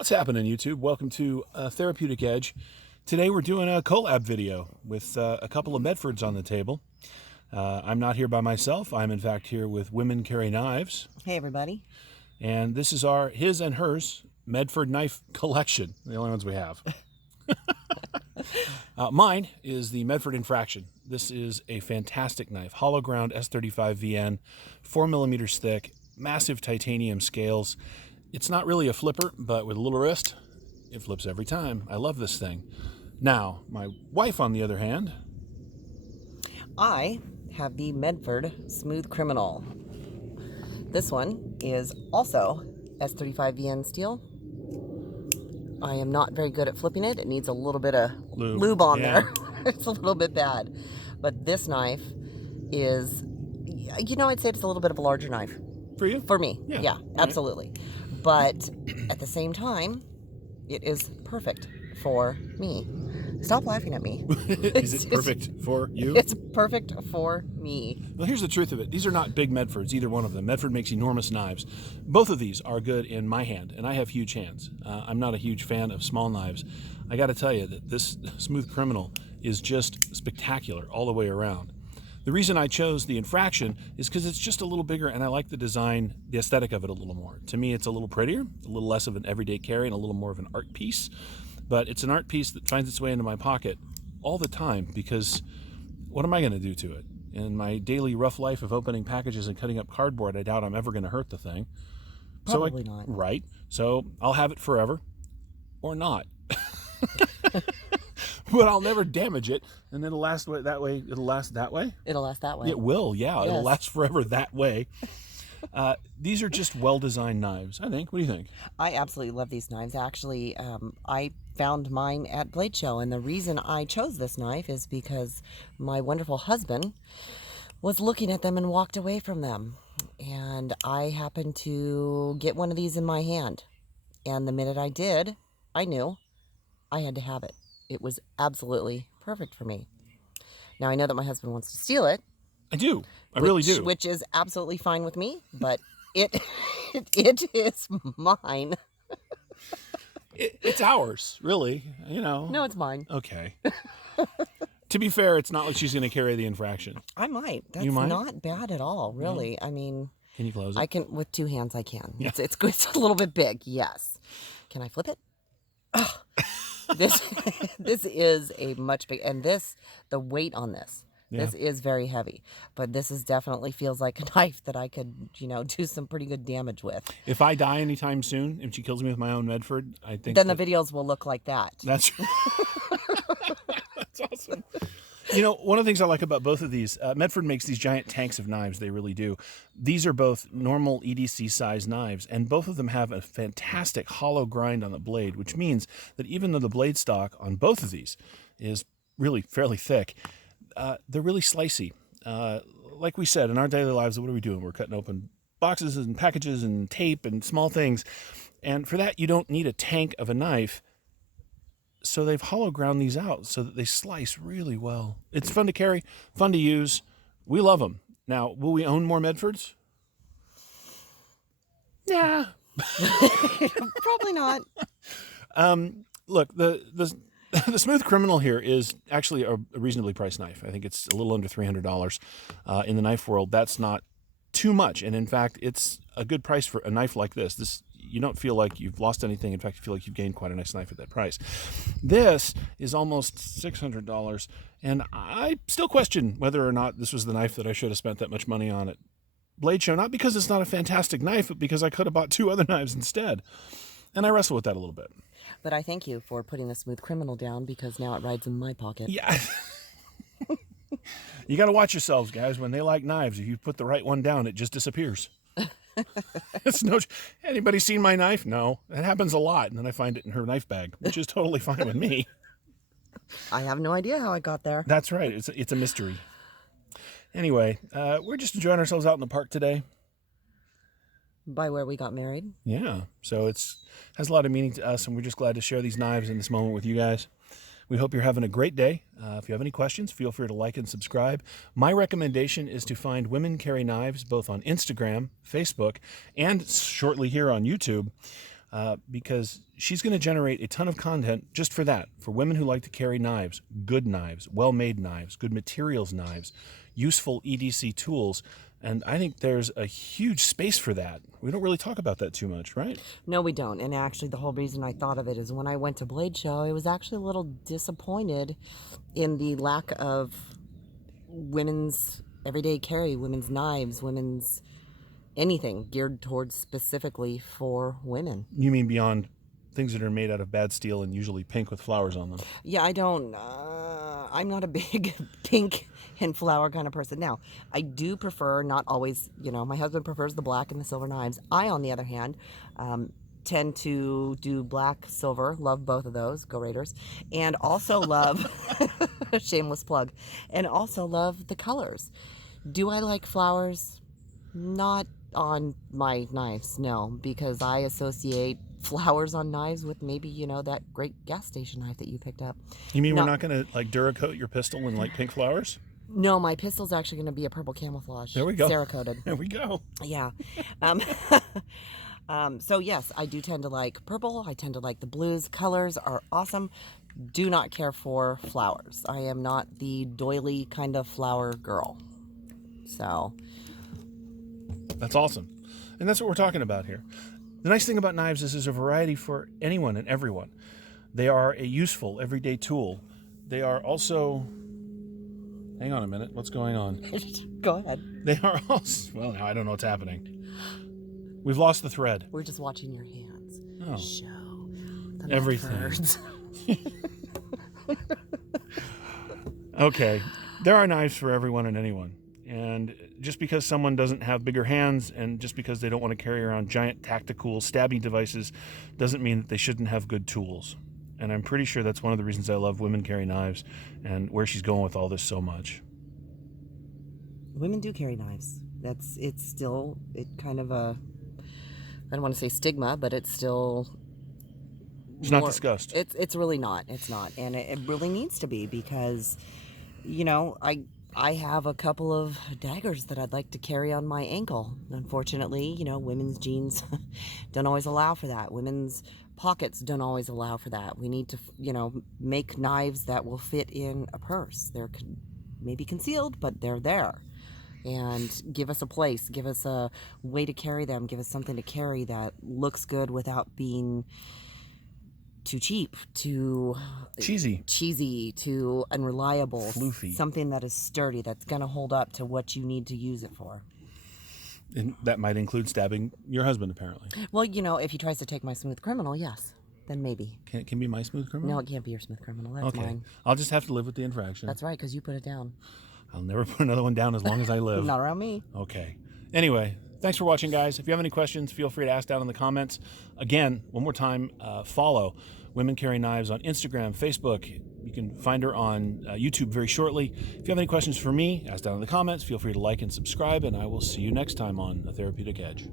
What's happening, YouTube? Welcome to Therapeutic Edge. Today we're doing a collab video with a couple of Medfords on the table. I'm not here by myself. I'm in fact here with Women Carry Knives. Hey everybody. And this is our his and hers Medford knife collection, the only ones we have. Mine is the Medford Infraction. This is a fantastic knife. Hollow ground S35 VN, 4mm thick, massive titanium scales. It's not really a flipper, but with a little wrist, it flips every time. I love this thing. Now, my wife, on the other hand, I have the Medford Smooth Criminal. This one is also S35 VN steel. I am not very good at flipping it. It needs a little bit of lube on there. It's a little bit bad. But this knife is, I'd say it's a little bit of a larger knife. For you? For me. Yeah, absolutely. But at the same time, it is perfect for me. Stop laughing at me. Is it perfect for you? It's perfect for me. Well, here's the truth of it. These are not big Medfords, either one of them. Medford makes enormous knives. Both of these are good in my hand, and I have huge hands. I'm not a huge fan of small knives. I got to tell you that this Smooth Criminal is just spectacular all the way around. The reason I chose the Infraction is because it's just a little bigger, and I like the design, the aesthetic of it a little more. To me, it's a little prettier, a little less of an everyday carry, and a little more of an art piece. But it's an art piece that finds its way into my pocket all the time, because what am I going to do to it? In my daily rough life of opening packages and cutting up cardboard, I doubt I'm ever going to hurt the thing. Probably not. Right. So I'll have it forever, or not. But I'll never damage it, and it'll last that way. It'll last that way? It'll last that way. It will, yeah. Yes. It'll last forever that way. These are just well-designed knives, I think. What do you think? I absolutely love these knives. Actually, I found mine at Blade Show, and the reason I chose this knife is because my wonderful husband was looking at them and walked away from them. And I happened to get one of these in my hand. And the minute I did, I knew I had to have it. It was absolutely perfect for me. Now, I know that my husband wants to steal it. I do. I really do. Which is absolutely fine with me, but it is mine. It's ours, really. No, it's mine. Okay. To be fair, it's not like she's going to carry the Infraction. I might. That's You might? not bad at all, really. No. I mean, Can you close it? I can, with two hands, I can. Yeah. It's a little bit big, yes. Can I flip it? Oh, this is a much big, and the weight on this. Yeah. This is very heavy, but this is definitely feels like a knife that I could, do some pretty good damage with. If I die anytime soon, if she kills me with my own Medford, I think Then the videos will look like that. That's that's awesome. One of the things I like about both of these, Medford makes these giant tanks of knives. They really do. These are both normal EDC size knives, and both of them have a fantastic hollow grind on the blade, which means that even though the blade stock on both of these is really fairly thick, they're really slicey. Like we said, in our daily lives, what are we doing? We're cutting open boxes and packages and tape and small things. And for that, you don't need a tank of a knife. So they've hollow ground these out so that they slice really well. It's fun to carry, fun to use. We love them. Now, will we own more Medfords? Yeah. Probably not. Look, the Smooth Criminal here is actually a reasonably priced knife. I think it's a little under $300 in the knife world. That's not too much, and in fact, it's a good price for a knife like this. You don't feel like you've lost anything. In fact, you feel like you've gained quite a nice knife at that price. This is almost $600, and I still question whether or not this was the knife that I should have spent that much money on at Blade Show. Not because it's not a fantastic knife, but because I could have bought two other knives instead. And I wrestle with that a little bit. But I thank you for putting the Smooth Criminal down, because now it rides in my pocket. Yeah. You got to watch yourselves, guys. When they like knives, if you put the right one down, it just disappears. It's anybody seen my knife? No. That happens a lot, and then I find it in her knife bag, which is totally fine with me. I have no idea how I got there. That's right. It's a mystery. Anyway, we're just enjoying ourselves out in the park today. By where we got married. Yeah. So has a lot of meaning to us, and we're just glad to share these knives in this moment with you guys. We hope you're having a great day. If you have any questions, feel free to like and subscribe. My recommendation is to find Women Carry Knives both on Instagram, Facebook, and shortly here on YouTube. because she's going to generate a ton of content just for that, for women who like to carry knives, good knives, well-made knives, good materials knives, useful EDC tools. And I think there's a huge space for that. We don't really talk about that too much, right? No, we don't. And actually, the whole reason I thought of it is when I went to Blade Show, I was actually a little disappointed in the lack of women's everyday carry, women's knives, women's anything geared towards specifically for women. You mean beyond things that are made out of bad steel and usually pink with flowers on them? Yeah, I'm not a big pink and flower kind of person. Now, I do prefer, not always, my husband prefers the black and the silver knives. I, on the other hand, tend to do black, silver, love both of those, go Raiders, and also love, shameless plug, and also love the colors. Do I like flowers? Not on my knives, no, because I associate flowers on knives with maybe, that great gas station knife that you picked up. You mean we're not going to like Duracoat your pistol in like pink flowers? No, my pistol's actually going to be a purple camouflage. There we go. Cerakoted. There we go. Yeah. So yes, I do tend to like purple. I tend to like the blues. Colors are awesome. Do not care for flowers. I am not the doily kind of flower girl. So. That's awesome. And that's what we're talking about here. The nice thing about knives is there's a variety for anyone and everyone. They are a useful everyday tool. They are also... Hang on a minute. What's going on? Go ahead. They are also... Well, now I don't know what's happening. We've lost the thread. We're just watching your hands. Oh. Show the everything. Okay. There are knives for everyone and anyone. And just because someone doesn't have bigger hands and just because they don't want to carry around giant tactical stabbing devices doesn't mean that they shouldn't have good tools. And I'm pretty sure that's one of the reasons I love Women Carry Knives and where she's going with all this so much. Women do carry knives. It's still kind of a, I don't want to say stigma, but it's still... It's not discussed. It's really not. It's not. And it really needs to be because, I have a couple of daggers that I'd like to carry on my ankle. Unfortunately, women's jeans don't always allow for that. Women's pockets don't always allow for that. We need to, make knives that will fit in a purse. They're maybe concealed, but they're there. And give us a place, give us a way to carry them, give us something to carry that looks good without being too cheap, too cheesy, too unreliable, floofy, something that is sturdy, that's going to hold up to what you need to use it for. And that might include stabbing your husband, apparently. Well, if he tries to take my smooth criminal, yes, then maybe. Can be my smooth criminal? No, it can't be your smooth criminal. That's okay. mine. I'll just have to live with the infraction. That's right, because you put it down. I'll never put another one down as long as I live. Not around me. Okay. Anyway, thanks for watching, guys. If you have any questions, feel free to ask down in the comments. Again, one more time, follow Women Carry Knives on Instagram, Facebook. You can find her on YouTube very shortly. If you have any questions for me, ask down in the comments. Feel free to like and subscribe, and I will see you next time on A Therapeutic Edge.